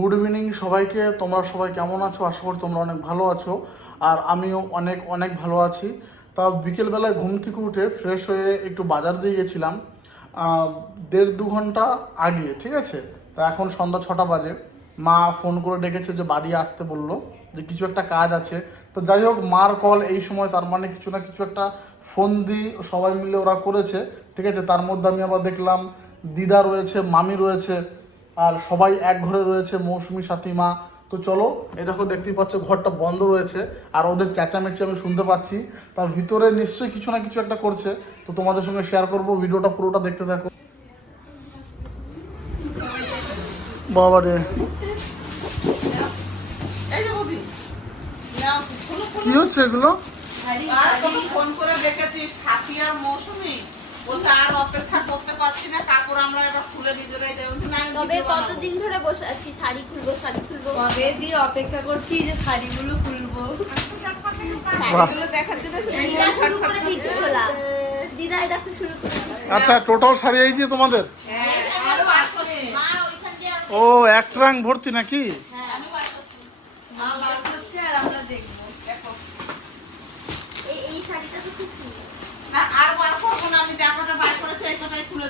Good evening সবাইকে। তোমরা সবাই কেমন আছো? আশা করি তোমরা অনেক ভালো আছো। আর আমিও অনেক অনেক ভালো আছি। তা বিকেলবেলায় ঘুম থেকে উঠে ফ্রেশ হয়ে একটু বাজার দিয়ে গেছিলাম দেড় দু ঘণ্টা আগে, ঠিক আছে? তা এখন সন্ধ্যা ছটা বাজে। মা ফোন করে ডেকেছে যে বাড়ি আসতে বলল যে কিছু একটা কাজ আছে। তো যাই হোক, মার কল এই সময়, তার মানে কিছু না কিছু একটা ফোন দিই, সবাই মিলে ওরা করেছে, ঠিক আছে? তার মধ্যে আমি আবার দেখলাম দিদা রয়েছে, মামি রয়েছে। আর সবাই এক ঘরে রয়েছে মৌসুমি সাথী মা তো চলো এই দেখো দেখতেই পাচ্ছ ঘরটা বন্ধ রয়েছে। আর ওদের চেঁচামেচি আমি শুনতে পাচ্ছি। তার ভিতরে নিশ্চয়ই কিছু না কিছু একটা করছে। তো তোমাদের সঙ্গে শেয়ার করব ভিডিওটা পুরোটা দেখতে থাকো। বাবা রে। কি হচ্ছে এগুলো? ফোন করে মৌসুমী। বলছে, আর অপেক্ষা করতে পারছি না, কাপড় আমরা এবার খুলে নিজেরাই দেবো। বলছি, না, আমি তবে কতদিন ধরে বসে আছি? শাড়ি খুলবো শাড়ি খুলবো? কবে দিয়ে অপেক্ষা করছি যে শাড়িগুলো খুলবো। শাড়িগুলো দেখার জন্য দিদা শুরু করে দিয়েছে খোলা দিদাই দেখো শুরু করে আচ্ছা টোটাল শাড়ি এই যে তোমাদের? আরও আছে। মা ওইখান দিয়ে আর- ও এক ট্রাং ভর্তি নাকি হ্যাঁ, মা বার করছে আর আমরা দেখব দেখো। এই- এই শাড়িটা তো খুব সুন্দর না, আর বার করব না, আমি যা কটা বার করেছি, এই কটাই খুলে দেখি। এই কোটায় থাক আজকে বার করুন এগুলো থাকুক মা তাই, এ, আমি এবার খুলি, আমারটা দেখি। এই, এটা তো শাড়ি না এটা তো হটপট বেশ, মৌসুমী, তোমার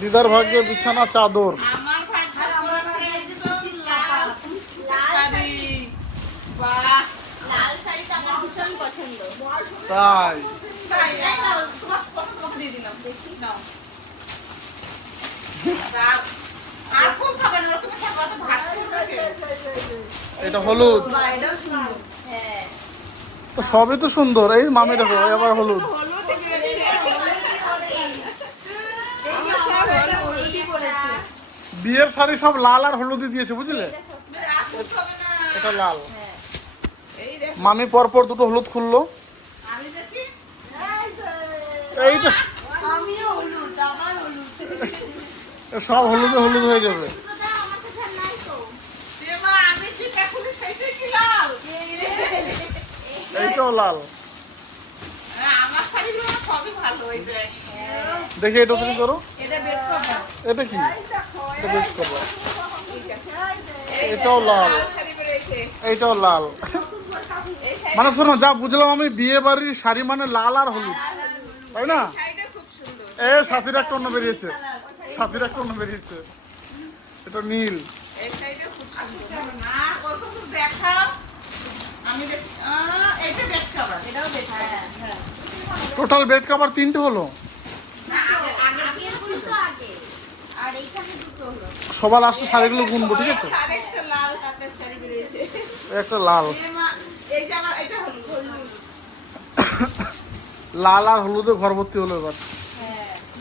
থাকো, অত বিছানা চাদর। কে? এটা হলুদ। হ্যাঁ। তো সবই তো সুন্দর এই মামি দেখো এবার হলুদ। বিয়ের শাড়ি সব লাল আর হলুদ দিয়েছে বুঝলে। এটা লাল। দেখো, মামি পরপর দুটো হলুদ খুললো। এইটা সব হলুদে হলুদ হয়ে যাবে? এইটাও লাল? হ্যাঁ, দেখ। এটা তুমি করো। এটা কি? এটাও লাল। লাল। মানে শোনো, যা বুঝলাম আমি বিয়ে বাড়ির শাড়ি মানে লাল আর হলুদ, তাই না? এ, সাথীর একটা অন্য বেরিয়েছে। সাথীর একটা অন্য বেরিয়েছে। এটা নীল। টোটাল বেড কাভার তিনটে হলো। আর সবার লাস্টে শাড়িগুলো গুনবো ঠিক আছে। একটা লাল। হলুদ, হলুদ। লাল আর হলুদে ঘর ভর্তি হলো এবার।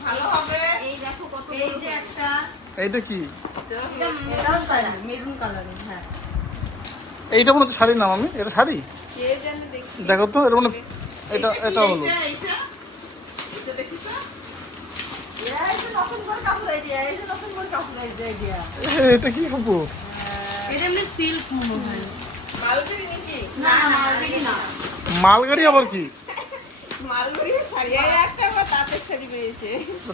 ভালো হবে। এই দেখো কত এই যে একটা। এইটা কি? হ্যাঁ। এইটা মনে হচ্ছে শাড়ি নাম আমি এটা শাড়ি? দেখি দেখো তো এটা মনে এটা এটা হলো এইটা, এইটা? এটা দেখি তো। এটা কি কাপড়? এটা সিল্ক মনে হয়। না না মালবেরি না। মালগাড়ি আবার কি?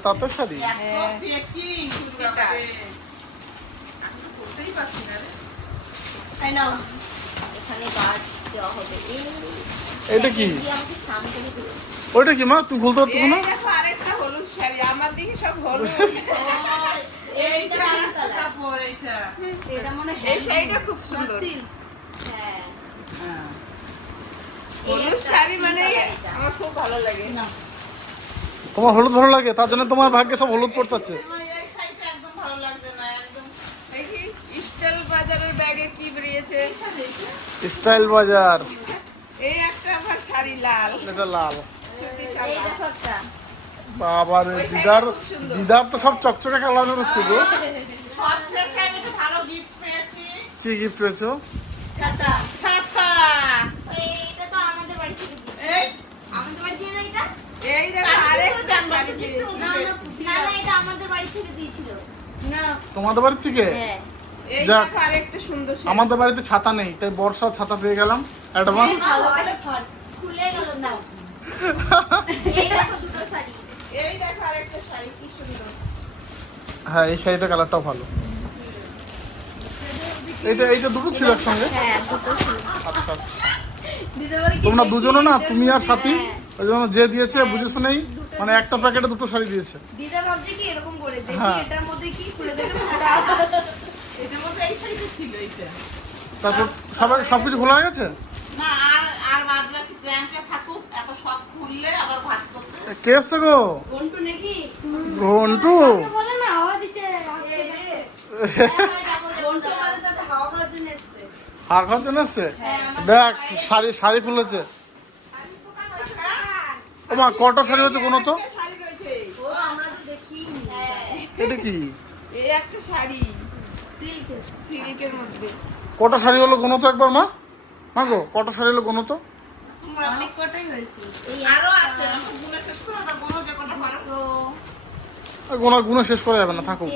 তাঁতের শাড়ি নাও। এখানে গার্ড দেওয়া হবে। এই এটা কি ওইটা কি মা? তুমি না এইটা। এটা মনে হয় শাড়িটা খুব সুন্দর। হ্যাঁ। হলুদ শাড়ি মানে আমার খুব ভালো লাগে। না। তোমার হলুদ ভালো লাগে তার জন্য তোমার ভাগ্যে সব হলুদ এই শাড়িটা একদম ভালো লাগছে না, একদম। দেখি স্টাইল বাজারের ব্যাগে কি বেরিয়েছে? স্টাইল বাজার। এই একটা আবার শাড়ি লাল। এটা লাল। এই দেখো একটা। বাবা রে দিদার দিদার তো সব চকচকে কালার হচ্ছে গো। সব শেষে আমি একটা ভালো gift পেয়েছি। কি গিফট পেয়েছ? ছাতা। ছাতা। ওই এটা তো আমাদের বাড়ি থেকে এই। আমাদের বাড়ি থেকে এটা? এই দেখো আরেকটা শাড়ি পেয়েছি না না না না এটা আমাদের বাড়ি থেকে দিয়েছিল না তোমাদের বাড়ির থেকে? হ্যাঁ। যাক। দেখো আরেকটা সুন্দর শাড়ি। আমাদের বাড়িতে ছাতা নেই তাই বর্ষার ছাতা পেয়ে গেলাম। অ্যাডভান্স? ভালো করে ফাট খুলে গেল না এই দেখো দুটো শাড়ি। এই দেখো আরেকটা শাড়ি কি সুন্দর। হ্যাঁ এই শাড়িটা কালারটাও ভালো। এইটা এইটা দুটো ছিল একসঙ্গে? হ্যাঁ দুটো ছিল। আচ্ছা। আচ্ছা। তোমরা দুজনে না তুমি আর সাথী? ওই জন্য যে দিয়েছে বুঝে শুনেই মানে একটা প্যাকেটে দুটো শাড়ি দিয়েছে। দিদা ভাবছে কি এরকম করে দেখি হ্যাঁ। এটার মধ্যে কি খুলে দেবে? এটার মধ্যে এই শাড়িটা ছিল এইটা। তারপর সবাই সব কিছু খোলা হয়ে গেছে? না আর আর বাদ বাকি প্র্যাঙ্কে থাকুক এত সব খুললে আবার ভাজ করতে কে এসছে গো? ঘন্টু নাকি? ঘন্টু? বলে না হাওয়া দিচ্ছে ঘন্টু আমাদের সাথে হাওয়া খাওয়ার জন্য এসছে। হার খাওয়ার জন্য এসছে? দেখ শাড়ি শাড়ি খুলেছে। ও মা, কটা শাড়ি হচ্ছে কোনো তো? এটা কি? কটা শাড়ি হলো কোনো তো একবার, মা? মা গো, কটা শাড়ি হলো কোনো তো? শেষ গুনো গোনা গুনে শেষ করা যাবে না থাকুক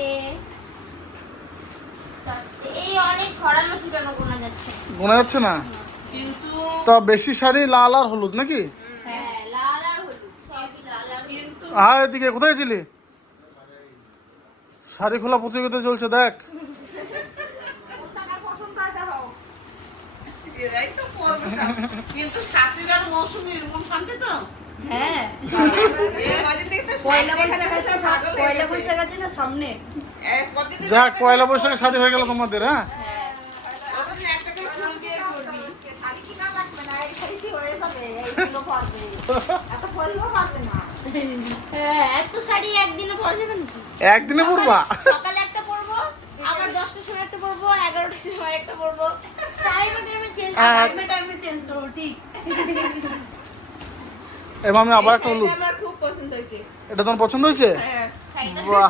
গোনা যাচ্ছে গোনা না? তা বেশি শাড়ি লাল আর হলুদ নাকি হ্যাঁ লাল আর হলুদ সবই লাল আর হলুদ। কিন্তু আয় এদিকে কোথায় ছিলি শাড়ি খোলা প্রতিযোগিতা চলছে দেখ হয় মন হ্যাঁ হয়ে যাক পয়লা বৈশাখে শাড়ি হয়ে গেল তোমাদের হ্যাঁ হ্যাঁ না হয়ে এত পারবে হ্যাঁ এত শাড়ি একদিনে পরা যাবে নাকি? একদিনে পরবা? সকালে- সকালে একটা পরবো আবার দশটার সময় একটা পরবো সময় একটা পরবো। টাইমে টাইমে চেঞ্জ টাইমে টাইমে চেঞ্জ করব ঠিক। এবার আমি আবার একটা হলুদ। আমার খুব পছন্দ হয়েছে। এটা তোমার পছন্দ হয়েছে? শাড়িটা বাহ।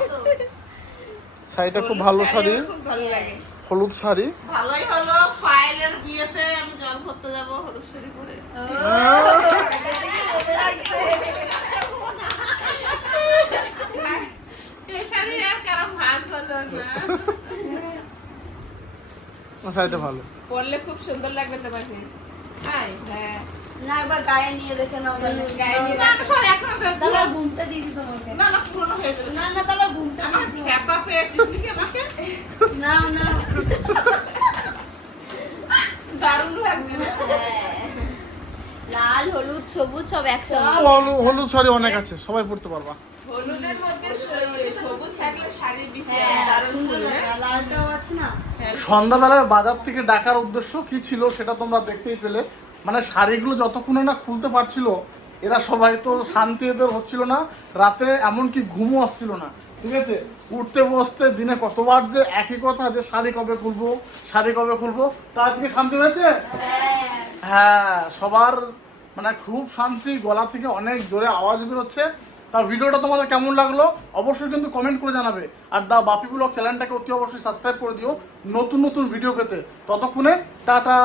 শাড়িটা খুব ভালো শাড়ি খুব ভালো লাগে। হলুদ শাড়ি। ভালোই হলো পায়েলের বিয়েতে আমি জল ভরতে যাব হলুদ শাড়ি পরে এই শাড়ি আর কারও ভাগ হলো না শাড়িটা ভালো। পরলে খুব সুন্দর লাগবে তোমাকে। হ্যাঁ। না একবার গায়ে নিয়ে দেখে নাও গায়ে নিয়ে না, না, এখন দাদা ঘুমটা দিয়ে দিই তোমাকে। না না পুরনো হয়ে যাবে। না না তাহলে ঘুমটা আমার খ্যাপা পেয়েছিস নাকি আমাকে? না না। দারুণ লাগছে। লাল হলুদ সবুজ সব একসাথে হলুদ হলুদ শাড়ি অনেক আছে সবাই পড়তে পারবা। হলুদের মধ্যে সবুজ থাকলে শাড়ি বেশি হ্যাঁ, সুন্দর লালটাও আছে না? সন্ধ্যাবেলায় বাজার থেকে ডাকার উদ্দেশ্য কি ছিল সেটা তোমরা দেখতেই পেলে। মানে শাড়িগুলো যতক্ষণে না খুলতে পারছিল এরা সবাই তো শান্তি এদের হচ্ছিল না। রাতে এমনকি ঘুমও আসছিল না ঠিক আছে? উঠতে বসতে দিনে কতবার যে একই কথা যে শাড়ি কবে খুলবো শাড়ি কবে খুলবো তা আজকে শান্তি হয়েছে? হ্যাঁ সবার মানে খুব শান্তি গলা থেকে অনেক জোরে আওয়াজ বেরোচ্ছে। তা ভিডিওটা তোমাদের কেমন লাগল অবশ্যই কিন্তু কমেন্ট করে জানাবে। আর দা বাপি ব্লগ চ্যানেলটাকে অতি অবশ্যই সাবস্ক্রাইব করে দিও নতুন নতুন ভিডিও পেতে। ততক্ষণে, টাটা!